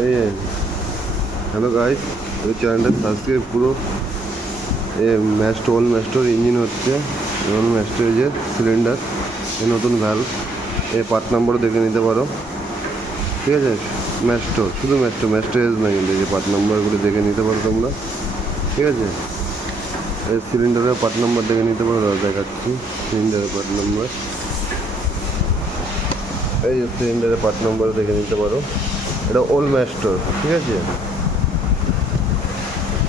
এই hello guys, ওই চ্যানেলটা সাবস্ক্রাইব পুরো ম্যাস্টোর ইঞ্জিন হচ্ছে ওল ম্যাস্টোর যে সিলিন্ডার, এই নতুন ভ্যালভ, এই পার্ট নাম্বার দেখে নিতে পারো। ঠিক আছে, ম্যাস্টো শুধু ম্যাস্টোরেজ না, কিন্তু এই যে পার্ট নাম্বারগুলো দেখে নিতে পারো তোমরা। ঠিক আছে, এই সিলিন্ডারের পার্ট নাম্বার দেখে নিতে পারো, দেখাচ্ছি সিলিন্ডারের পার্ট নাম্বার। এই যে সিলিন্ডারের পার্ট নাম্বার দেখে নিতে পারো। এটা ওল ম্যাস্টোর, ঠিক আছে,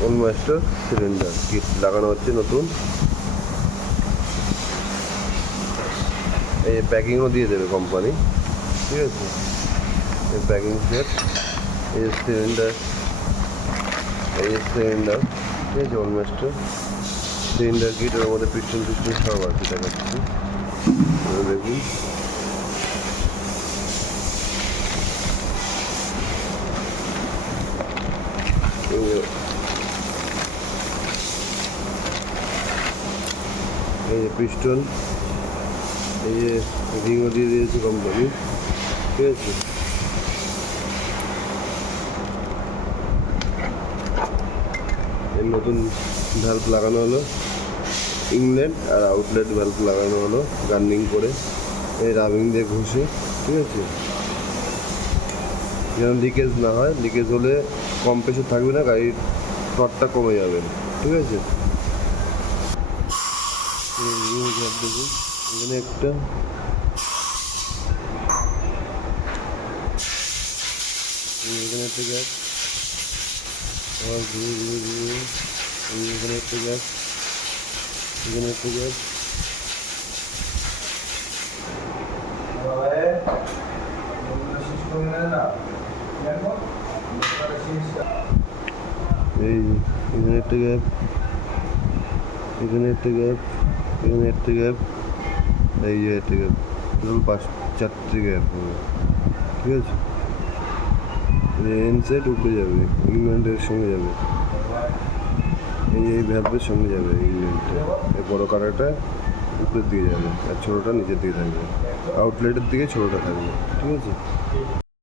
ওল ম্যাস্টোর সিলিন্ডার কিট লাগানো হচ্ছে নতুন। এই প্যাকিংও দিয়ে দেবে কোম্পানি। ঠিক আছে, এই প্যাকিং সেট, এই সিলিন্ডার, ঠিক আছে, ওল ম্যাস্টোর সিলিন্ডার কিট। ওর মধ্যে পিস্টন সব আছে, দেখাচ্ছি দেখুন। এই যে পিস্টন, এই যে রিংও দিয়ে দিয়েছে কোম্পানি। ঠিক আছে, এই নতুন ভ্যালভ লাগানো হলো, ইনলেট আর আউটলেট ভ্যালভ লাগানো হলো গার্নিং করে, এই রাবিং দিয়ে ঘষে। ঠিক আছে, যেন লিকেজ না হয়, লিকেজ হলে কম প্রেশার থাকবে না, গাড়ির টর্কটা কমে যাবে। ঠিক আছে, দেখুন এখানে একটা, এখানে একটা গ্যাস, আবার ঘুরে এখানে একটা গ্যাস, এখানে একটা গ্যাস। এই এখানে একটা গ্যাপ, এখানে একটা গ্যাপ, এখানে একটা গ্যাপ, এই যে একটা গ্যাপ, টোটাল 4টে গ্যাপ হবে। ঠিক আছে, এন সাইড উপরে যাবে, ইংল্যান্ডের সঙ্গে যাবে, এই ভ্যালভের সঙ্গে যাবে ইংল্যান্ডটা। এই বড়ো কাটাটা উপরের দিকে যাবে আর ছোটোটা নিচের দিকে থাকবে, আউটলেটের দিকে ছোটোটা থাকবে। ঠিক আছে।